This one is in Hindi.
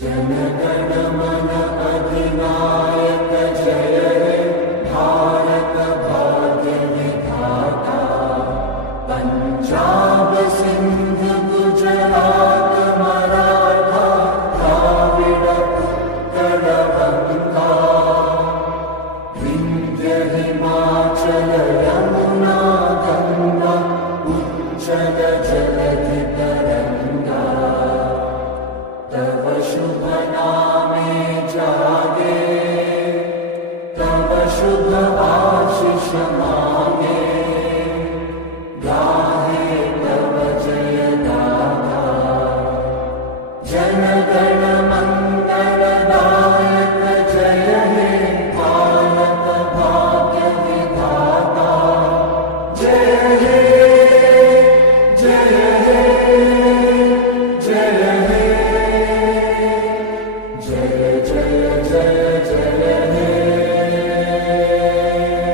जनगण मन अधिनायक जय हे भारत भाग्य विधाता। पंजाब सिंध गुजरात मराठा द्राविड़ उत्कल बंगा। विंध्य हिमाचल यमुना गंगा उच्चल जलधि तरंगा। तव शुभ नामे जागे तव शुभ आशीष मांगे। गाहे तव जय गाथा जन गण मंगल दायक जय हे भारत भाग्य विधाता। जय हे जय हे जय हे जय जय जय